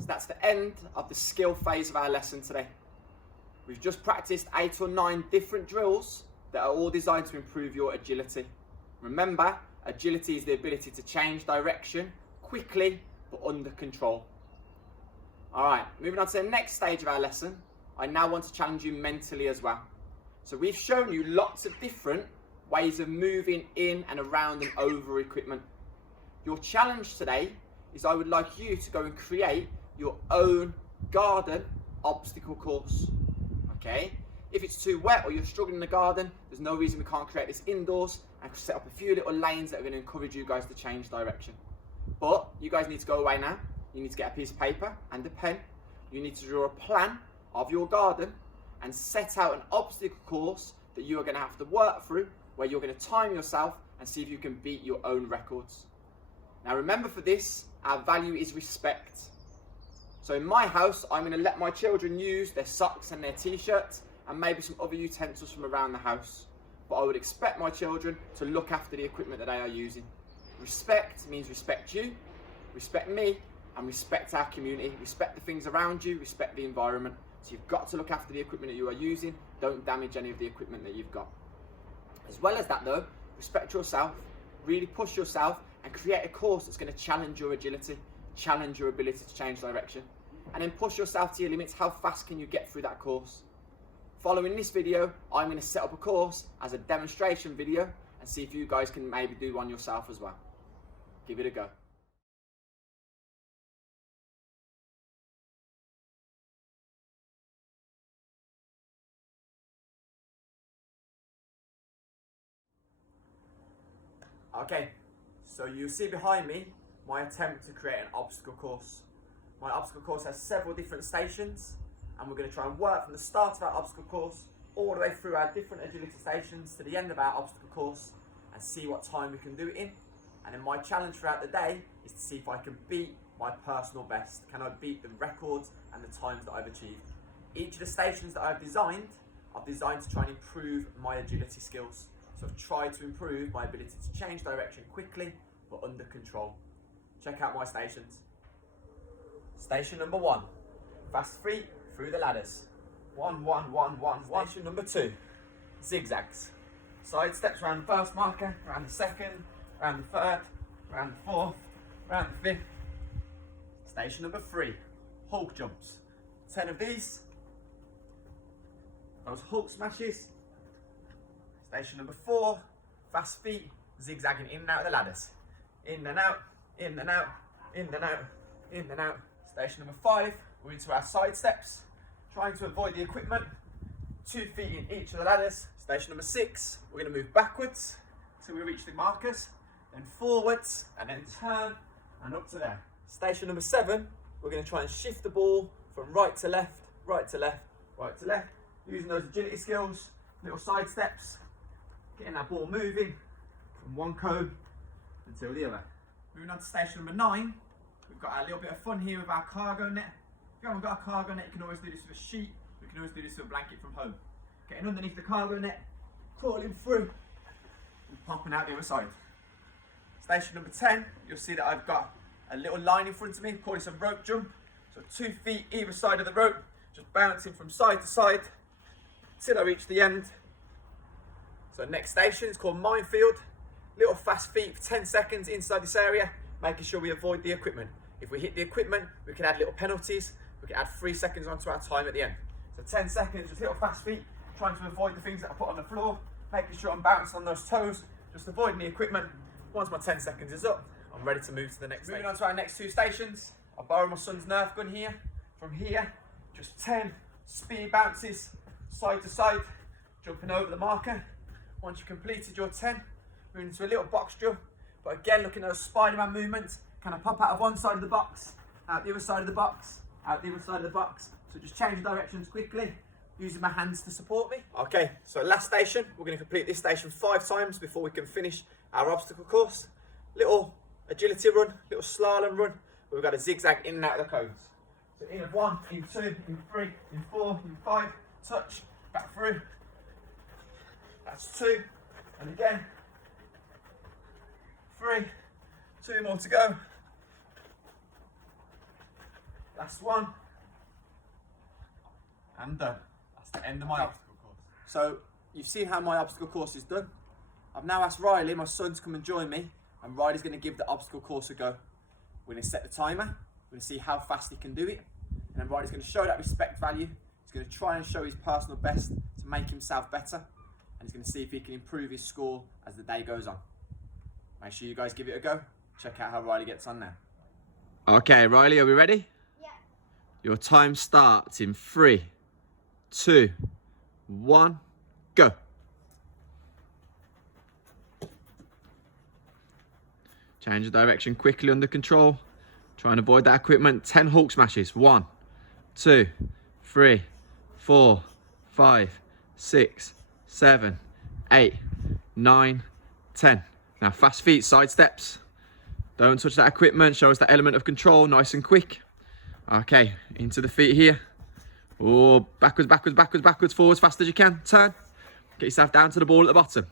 So that's the end of the skill phase of our lesson today. We've just practiced 8 or 9 different drills that are all designed to improve your agility. Remember, agility is the ability to change direction quickly but under control. Alright, moving on to the next stage of our lesson, I now want to challenge you mentally as well. So we've shown you lots of different ways of moving in and around and over equipment. Your challenge today is I would like you to go and create your own garden obstacle course. Okay? If it's too wet or you're struggling in the garden, there's no reason we can't create this indoors and set up a few little lanes that are going to encourage you guys to change direction. But you guys need to go away now. You need to get a piece of paper and a pen. You need to draw a plan of your garden and set out an obstacle course that you are going to have to work through, where you're going to time yourself and see if you can beat your own records. Now remember, for this, our value is respect. So in my house, I'm going to let my children use their socks and their t-shirts and maybe some other utensils from around the house. But I would expect my children to look after the equipment that they are using. Respect means respect you, respect me, and respect our community. Respect the things around you, respect the environment. So you've got to look after the equipment that you are using. Don't damage any of the equipment that you've got. As well as that though, respect yourself, really push yourself and create a course that's going to challenge your agility, challenge your ability to change direction. And then push yourself to your limits. How fast can you get through that course? Following this video, I'm going to set up a course as a demonstration video and see if you guys can maybe do one yourself as well. Give it a go. Okay, so you see behind me my attempt to create an obstacle course. My obstacle course has several different stations, and we're going to try and work from the start of our obstacle course all the way through our different agility stations to the end of our obstacle course and see what time we can do it in. And then my challenge throughout the day is to see if I can beat my personal best. Can I beat the records and the times that I've achieved? Each of the stations that I've designed to try and improve my agility skills. So I've tried to improve my ability to change direction quickly but under control. Check out my stations. Station number 1, fast feet through the ladders. 1, 1, 1, 1, 1. Station number 2, zigzags. Side steps around the first marker, around the second, around the third, around the fourth, around the fifth. Station number 3, Hulk jumps. 10 of these. Those Hulk smashes. Station number 4, fast feet, zigzagging in and out of the ladders. In and out, in and out, in and out, in and out. Station number 5, we're into our side steps, trying to avoid the equipment. 2 feet in each of the ladders. Station number 6, we're going to move backwards till we reach the markers, then forwards, and then turn, and up to there. Station number 7, we're going to try and shift the ball from right to left, right to left, right to left, using those agility skills, little side steps, getting that ball moving from one cone until the other. Moving on to station number 9, we've got a little bit of fun here with our cargo net. If you haven't got a cargo net, you can always do this with a sheet. We can always do this with a blanket from home. Getting underneath the cargo net, crawling through, and popping out the other side. Station number 10, you'll see that I've got a little line in front of me, call this a rope jump. So 2 feet either side of the rope, just bouncing from side to side till I reach the end. So next station is called minefield. Little fast feet for 10 seconds inside this area, making sure we avoid the equipment. If we hit the equipment, we can add little penalties. We can add 3 seconds onto our time at the end. So 10 seconds, just little fast feet, trying to avoid the things that I put on the floor, making sure I'm bouncing on those toes, just avoiding the equipment. Once my 10 seconds is up, I'm ready to move to the next station. Moving on to our next 2 stations, I borrow my son's Nerf gun here. From here, just 10 speed bounces, side to side, jumping over the marker. Once you've completed your 10, moving into a little box drill. But again, looking at those Spider-Man movements, kind of pop out of one side of the box, out the other side of the box, out the other side of the box. So just change directions quickly, using my hands to support me. Okay, so last station, we're going to complete this station 5 times before we can finish our obstacle course. Little agility run, little slalom run, where we've got a zigzag in and out of the cones. So in of 1, in 2, in 3, in 4, in 5, touch, back through. That's 2, and again, 3, 2 more to go. Last one. And done. That's the end of my obstacle course. So you've seen how my obstacle course is done. I've now asked Riley, my son, to come and join me, and Riley's going to give the obstacle course a go. We're going to set the timer. We're going to see how fast he can do it, and then Riley's going to show that respect value. He's going to try and show his personal best to make himself better, and he's going to see if he can improve his score as the day goes on. Make sure you guys give it a go. Check out how Riley gets on now. Okay, Riley, are we ready? Yeah. Your time starts in 3, 2, 1, go. Change the direction quickly, under control. Try and avoid that equipment. 10 Hulk smashes. 1, 2, 3, 4, 5, 6, 7, 8, 9, 10. Now fast feet, side steps. Don't touch that equipment. Show us that element of control, nice and quick. Okay, into the feet here. Oh, backwards, backwards, backwards, backwards, forwards, fast as you can. Turn. Get yourself down to the ball at the bottom.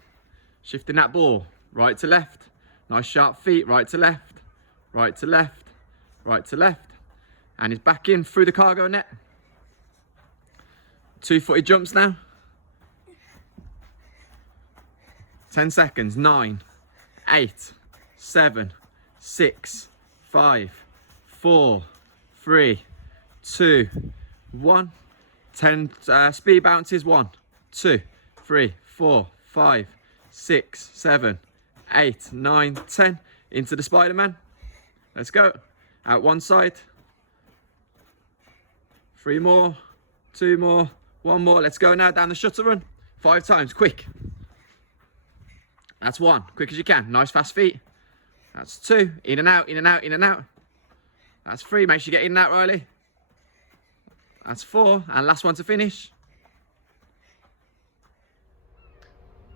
Shifting that ball, right to left. Nice sharp feet, right to left, right to left, right to left. And he's back in through the cargo net. 2-footed jumps now. 10 seconds, 9, 8, 7, 6, 5, 4, 3, 2, 1. 10 speed bounces, 1, 2, 3, 4, 5, 6, 7, 8, 9, 10. Into the Spider-Man. Let's go. Out one side. 3 more, 2 more, 1 more. Let's go now down the shuttle run. 5 times, quick. That's 1, quick as you can. Nice fast feet. That's 2, in and out, in and out, in and out. That's 3, make sure you get in and out, Riley. That's 4, and last one to finish.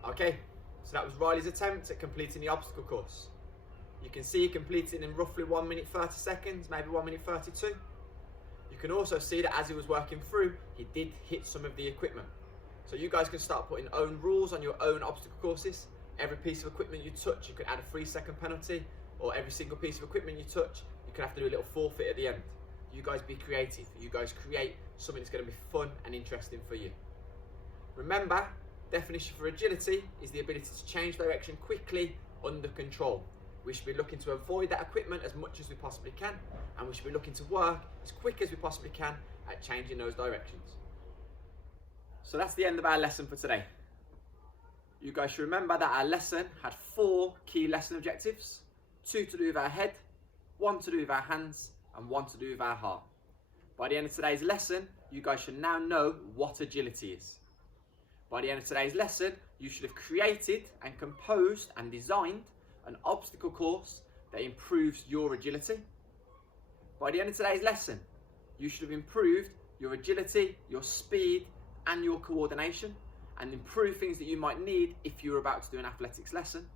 Okay, so that was Riley's attempt at completing the obstacle course. You can see he completed it in roughly 1 minute 30 seconds, maybe 1 minute 32. You can also see that as he was working through, he did hit some of the equipment. So you guys can start putting own rules on your own obstacle courses. Every piece of equipment you touch, you could add a 3-second penalty, or every single piece of equipment you touch, you could have to do a little forfeit at the end. You guys be creative. You guys create something that's going to be fun and interesting for you. Remember, definition for agility is the ability to change direction quickly under control. We should be looking to avoid that equipment as much as we possibly can, and we should be looking to work as quick as we possibly can at changing those directions. So that's the end of our lesson for today. You guys should remember that our lesson had 4 key lesson objectives. 2 to do with our head, 1 to do with our hands, and 1 to do with our heart. By the end of today's lesson, you guys should now know what agility is. By the end of today's lesson, you should have created and composed and designed an obstacle course that improves your agility. By the end of today's lesson, you should have improved your agility, your speed, and your coordination, and improve things that you might need if you're about to do an athletics lesson.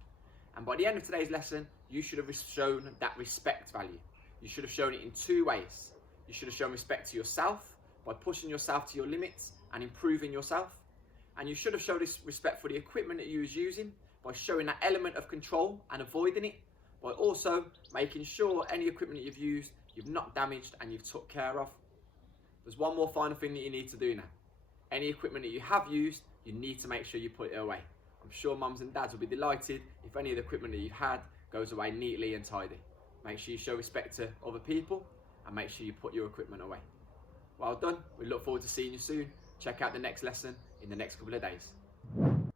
And by the end of today's lesson, you should have shown that respect value. You should have shown it in 2 ways. You should have shown respect to yourself by pushing yourself to your limits and improving yourself. And you should have shown this respect for the equipment that you was using by showing that element of control and avoiding it, by also making sure any equipment that you've used, you've not damaged and you've took care of. There's one more final thing that you need to do now. Any equipment that you have used, you need to make sure you put it away. I'm sure mums and dads will be delighted if any of the equipment that you've had goes away neatly and tidy. Make sure you show respect to other people and make sure you put your equipment away. Well done. We look forward to seeing you soon. Check out the next lesson in the next couple of days.